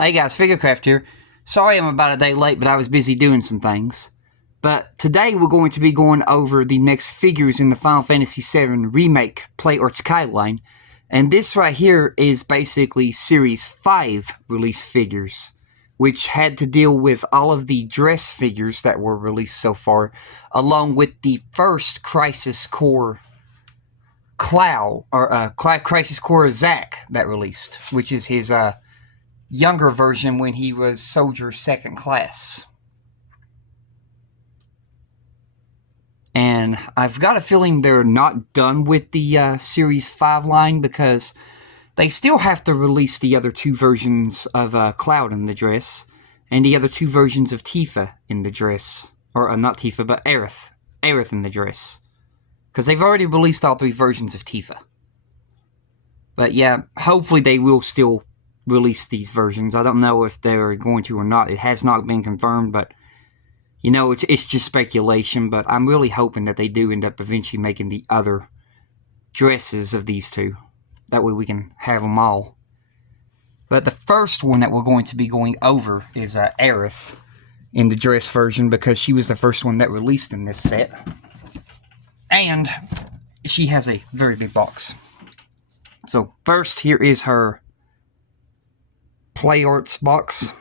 Hey guys, Figurecraft here. Sorry I'm about a day late, but I was busy doing some things. But today we're going to be going over the next figures in the Final Fantasy VII Remake Play Arts Guideline. And this right here is basically Series 5 release figures, which had to deal with all of the dress figures that were released so far, along with the first Crisis Core Cloud, or Crisis Core Zack that released, which is his younger version when he was Soldier Second Class. And I've got a feeling they're not done with the Series 5 line because they still have to release the other two versions of Cloud in the dress and the other two versions of Tifa in the dress. Or not Tifa, but Aerith. Aerith in the dress. Because they've already released all three versions of Tifa. But yeah, hopefully they will still release these versions. I don't know if they're going to or not. It has not been confirmed, but you know, it's just speculation. But I'm really hoping that they do end up eventually making the other dresses of these two. That way we can have them all. But the first one that we're going to be going over is Aerith in the dress version because she was the first one that released in this set. And she has a very big box. So first, here is her Play Arts box.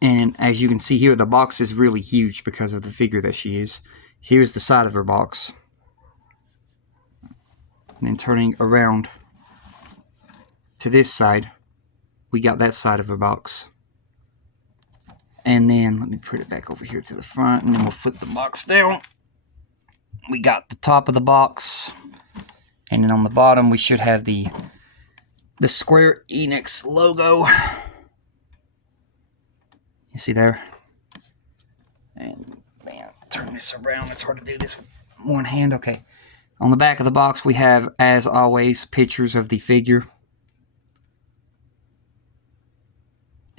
And as you can see here, the box is really huge because of the figure that she is. Here's the side of her box. And then turning around to this side, we got that side of her box. And then, let me put it back over here to the front, and then we'll flip the box down. We got the top of the box. And then on the bottom, we should have the Square Enix logo. You see there? And man, turn this around. It's hard to do this with one hand. Okay. On the back of the box, we have, as always, pictures of the figure.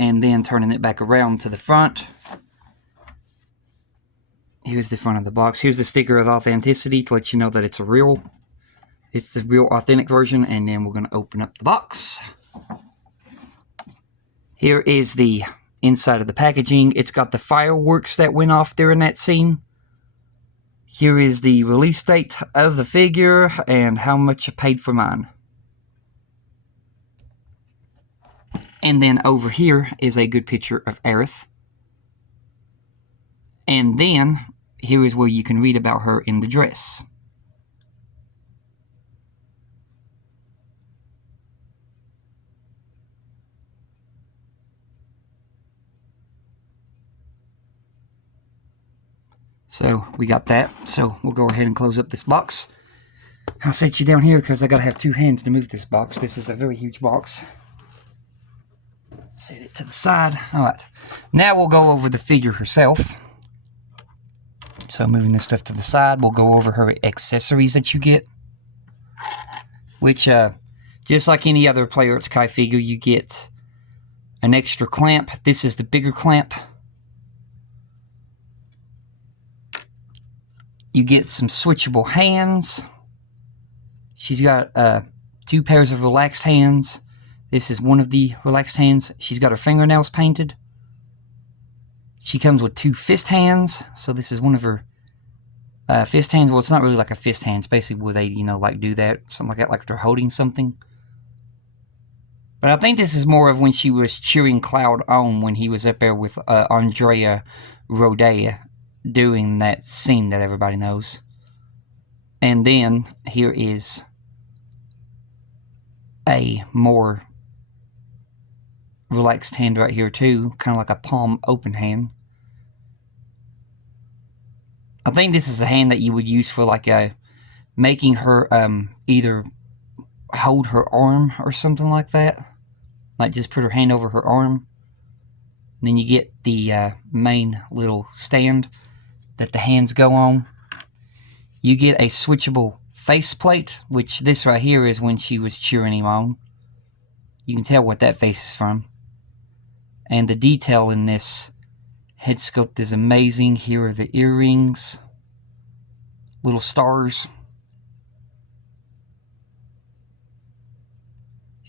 And then turning it back around to the front. Here's the front of the box. Here's the sticker of authenticity to let you know that it's it's the real authentic version. And then we're going to open up the box. Here is the inside of the packaging. It's got the fireworks that went off during that scene. Here is the release date of the figure and how much I paid for mine. And then over here is a good picture of Aerith. And then here is where you can read about her in the dress. So we got that. So we'll go ahead and close up this box. I'll set you down here because I gotta have two hands to move this box. This is a very huge box. Set it to the side. Alright. Now we'll go over the figure herself. So moving this stuff to the side, we'll go over her accessories that you get. Which, just like any other Play Arts Kai figure, you get an extra clamp. This is the bigger clamp. You get some switchable hands. She's got two pairs of relaxed hands. This is one of the relaxed hands. She's got her fingernails painted. She comes with two fist hands. So this is one of her fist hands. Well, it's not really like a fist hand. It's basically where they, you know, like do that. Something like that, like they're holding something. But I think this is more of when she was cheering Cloud on when he was up there with Andrea Rodea doing that scene that everybody knows. And then here is a more relaxed hand right here too, kind of like a palm open hand. I think this is a hand that you would use for like making her either hold her arm or something like that. Like just put her hand over her arm. And then you get the main little stand that the hands go on. You get a switchable faceplate, which this right here is when she was cheering him on. You can tell what that face is from. And the detail in this head sculpt is amazing. Here are the earrings. Little stars.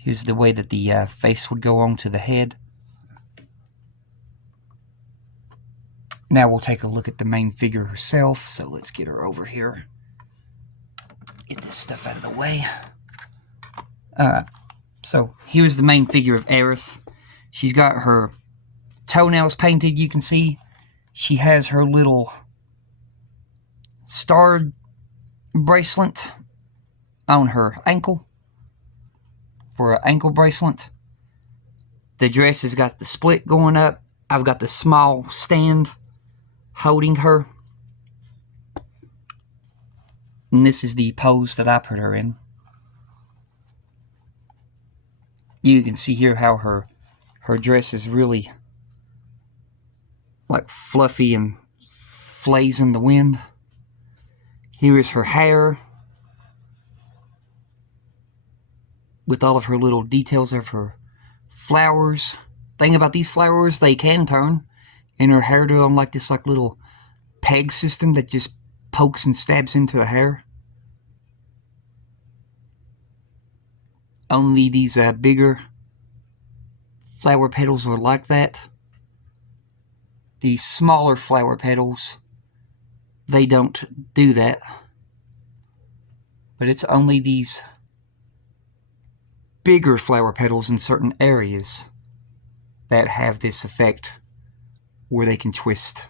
Here's the way that the face would go on to the head. Now we'll take a look at the main figure herself. So let's get her over here. Get this stuff out of the way. So here's the main figure of Aerith. She's got her toenails painted, you can see. She has her little star bracelet on her ankle for an ankle bracelet. The dress has got the split going up. I've got the small stand holding her. And this is the pose that I put her in. You can see here how her dress is really like fluffy and flays in the wind. Here is her hair with all of her little details of her flowers. Thing about these flowers, they can turn in her hairdo on like this like little peg system that just pokes and stabs into the hair. Only these bigger flower petals are like that. These smaller flower petals, they don't do that. But it's only these bigger flower petals in certain areas that have this effect where they can twist.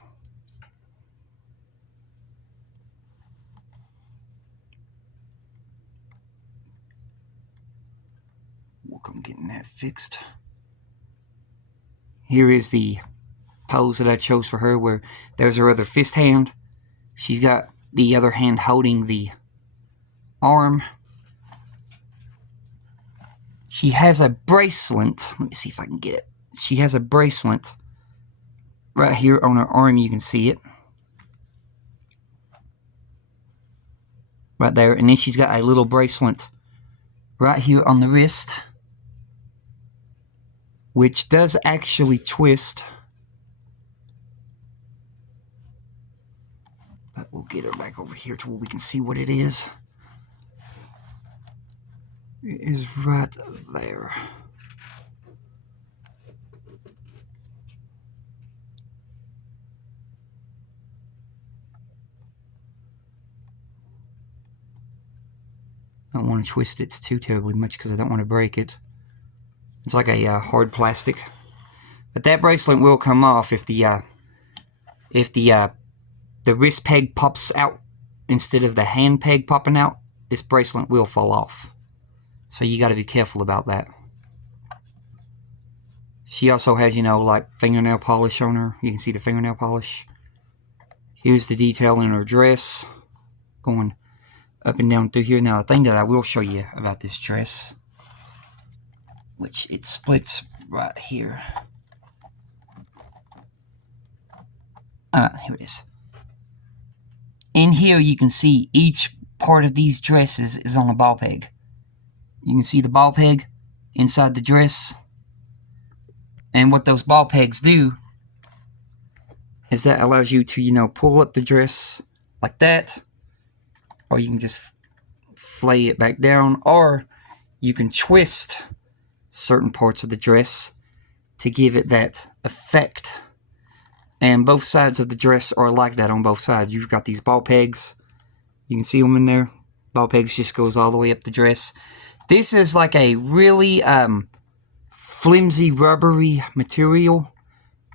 Work on getting that fixed. Here is the pose that I chose for her, where there's her other fist hand. She's got the other hand holding the arm. She has a bracelet. Let me see if I can get it. She has a bracelet right here on her arm. You can see it right there. And then she's got a little bracelet right here on the wrist, which does actually twist. But we'll get her back over here to where we can see what it is. It is right there. I don't want to twist it too terribly much because I don't want to break it. It's like a hard plastic. But that bracelet will come off if the wrist peg pops out instead of the hand peg popping out. This bracelet will fall off. So you got to be careful about that. She also has, you know, like fingernail polish on her. You can see the fingernail polish. Here's the detail in her dress going up and down through here. Now, the thing that I will show you about this dress, which it splits right here. Here it is. In here, you can see each part of these dresses is on a ball peg. You can see the ball peg inside the dress. And what those ball pegs do is that allows you to, you know, pull up the dress like that. Or you can just flay it back down. Or you can twist certain parts of the dress to give it that effect. And both sides of the dress are like that on both sides. You've got these ball pegs. You can see them in there. Ball pegs just goes all the way up the dress. This is like a really flimsy, rubbery material.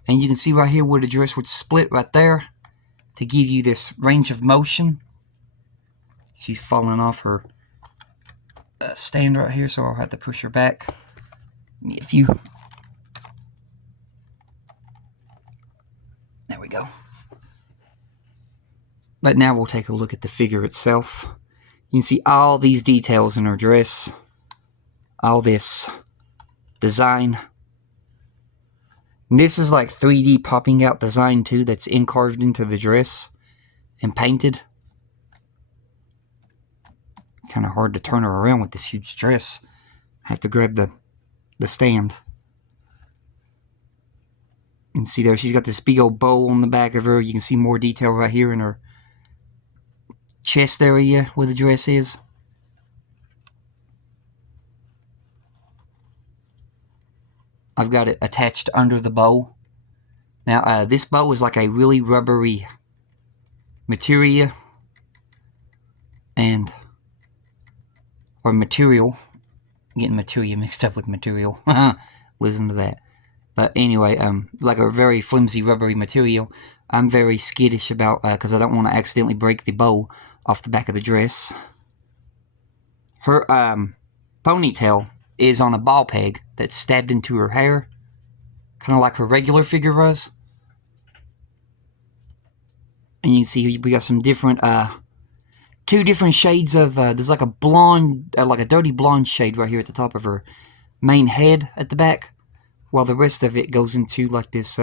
And you can see right here where the dress would split right there to give you this range of motion. She's falling off her stand right here, so I'll have to push her back. Give me a few. There we go. But now we'll take a look at the figure itself. You can see all these details in her dress. All this design. And this is like 3D popping out design too, that's carved into the dress and painted. Kind of hard to turn her around with this huge dress. I have to grab the stand. You can see there, she's got this big old bow on the back of her. You can see more detail right here in her chest area where the dress is. I've got it attached under the bow. Now, this bow is like a really rubbery material, or material. I'm getting material mixed up with material. Listen to that. But anyway, like a very flimsy, rubbery material. I'm very skittish about, because I don't want to accidentally break the bow off the back of the dress. Her ponytail is on a ball peg that's stabbed into her hair, kind of like her regular figure was. And you can see we got some different, 2 different shades of, there's like a blonde, like a dirty blonde shade right here at the top of her main head at the back, while the rest of it goes into like this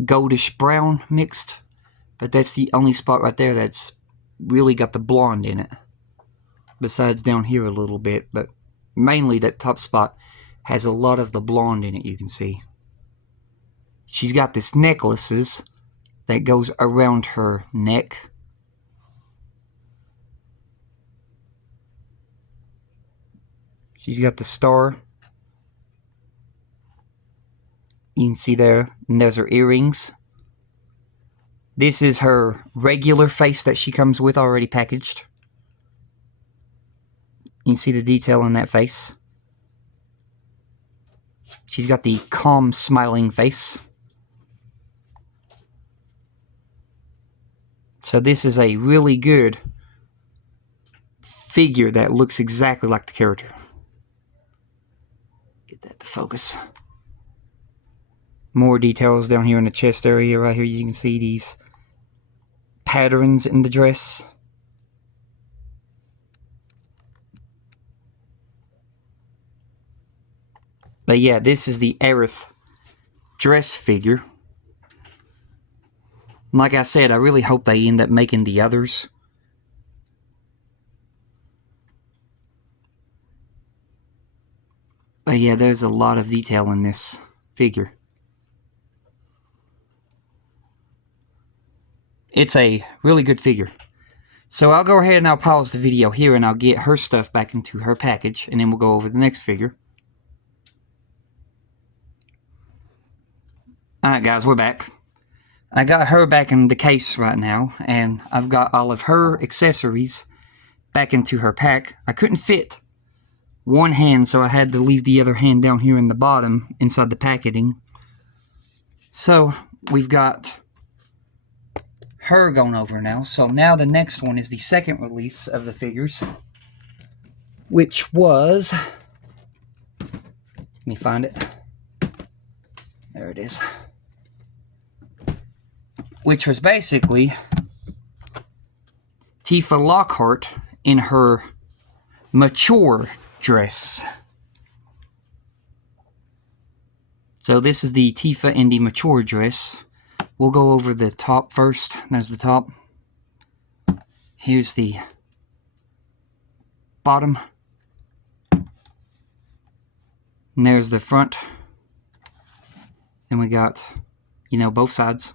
goldish brown mixed. But that's the only spot right there that's really got the blonde in it, besides down here a little bit. But mainly that top spot has a lot of the blonde in it, you can see. She's got this necklaces that goes around her neck. She's got the star. You can see there, and there's her earrings. This is her regular face that she comes with already packaged. You can see the detail in that face. She's got the calm, smiling face. So this is a really good figure that looks exactly like the character. Get that to focus. More details down here in the chest area. Right here you can see these patterns in the dress. But yeah, this is the Aerith dress figure. Like I said, I really hope they end up making the others. But yeah, there's a lot of detail in this figure. It's a really good figure. So I'll go ahead and I'll pause the video here and I'll get her stuff back into her package, and then we'll go over the next figure. Alright guys, we're back. I got her back in the case right now, and I've got all of her accessories back into her pack. I couldn't fit one hand, so I had to leave the other hand down here in the bottom inside the packaging. So we've got her going over now. So now the next one is the second release of the figures, which was, let me find it. There it is. Which was basically Tifa Lockhart in her mature dress. So this is the Tifa in the mature dress. We'll go over the top first. There's the top. Here's the bottom. And there's the front. And we got, you know, both sides.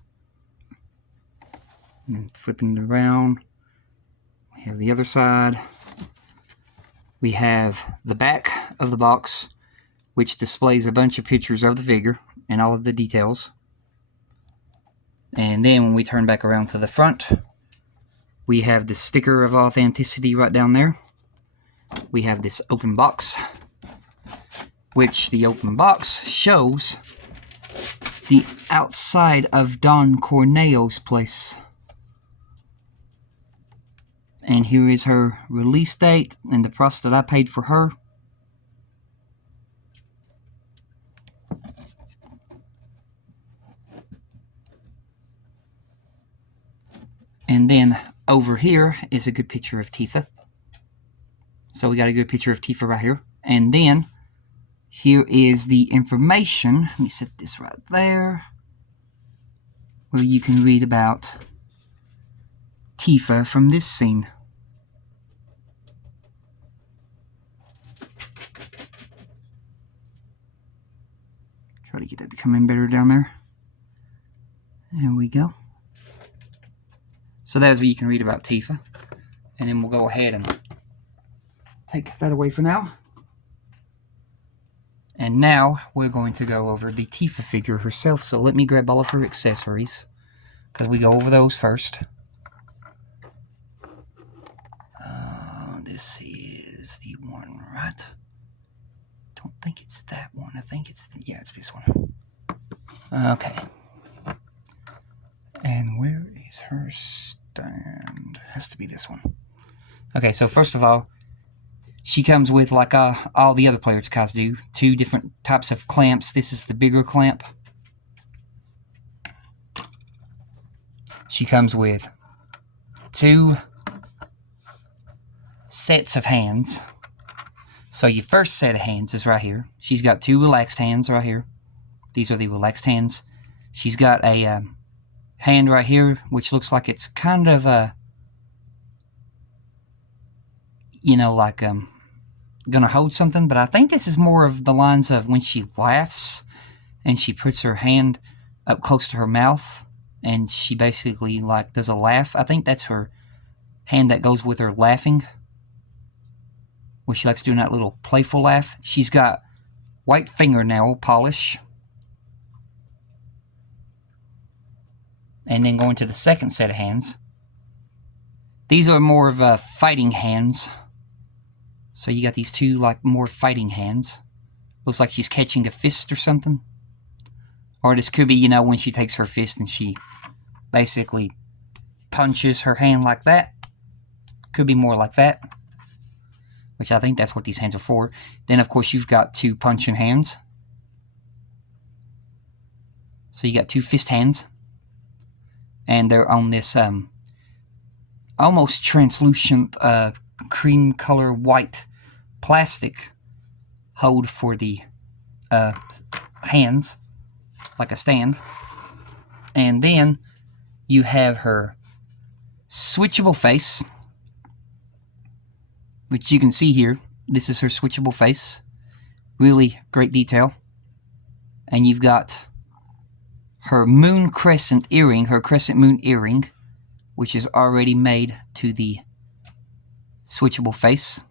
And then flipping it around, we have the other side. We have the back of the box, which displays a bunch of pictures of the figure and all of the details. And then when we turn back around to the front, we have the sticker of authenticity right down there. We have this open box, which the open box shows the outside of Don Corneo's place. And here is her release date and the price that I paid for her. And then over here is a good picture of Tifa. So we got a good picture of Tifa right here. And then here is the information. Let me set this right there, where you can read about Tifa from this scene. Try to get that to come in better down there. There we go. So that's what you can read about Tifa. And then we'll go ahead and take that away for now. And now we're going to go over the Tifa figure herself. So let me grab all of her accessories, because we go over those first. This is the one, right? Don't think it's that one. I think it's yeah, it's this one. Okay. And where is her stand? Has to be this one. Okay, so first of all, she comes with, like all the other players' cars do, 2 different types of clamps. This is the bigger clamp. She comes with 2 sets of hands. So your first set of hands is right here. She's got 2 relaxed hands right here. These are the relaxed hands. She's got a hand right here, which looks like it's kind of like gonna hold something, but I think this is more of the lines of when she laughs and she puts her hand up close to her mouth and she basically like does a laugh. I think that's her hand that goes with her laughing, where she likes doing that little playful laugh. She's got white fingernail polish. And then going to the second set of hands. These are more of fighting hands. So you got these 2 like more fighting hands. Looks like she's catching a fist or something. Or this could be, when she takes her fist and she basically punches her hand like that. Could be more like that. Which I think that's what these hands are for. Then, of course, you've got 2 punching hands. So you got 2 fist hands. And they're on this almost translucent cream color white plastic hold for the hands, like a stand. And then you have her switchable face, which you can see here. This is her switchable face. Really great detail. And you've got her moon crescent earring, her crescent moon earring, which is already made to the switchable face.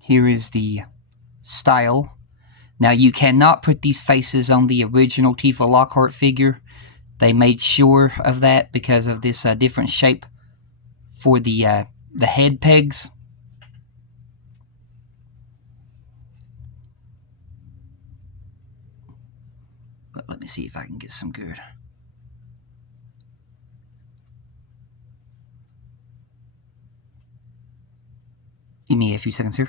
Here is the style. Now, you cannot put these faces on the original Tifa Lockhart figure. They made sure of that because of this different shape for the head pegs. But let me see if I can get some good. Give me a few seconds here.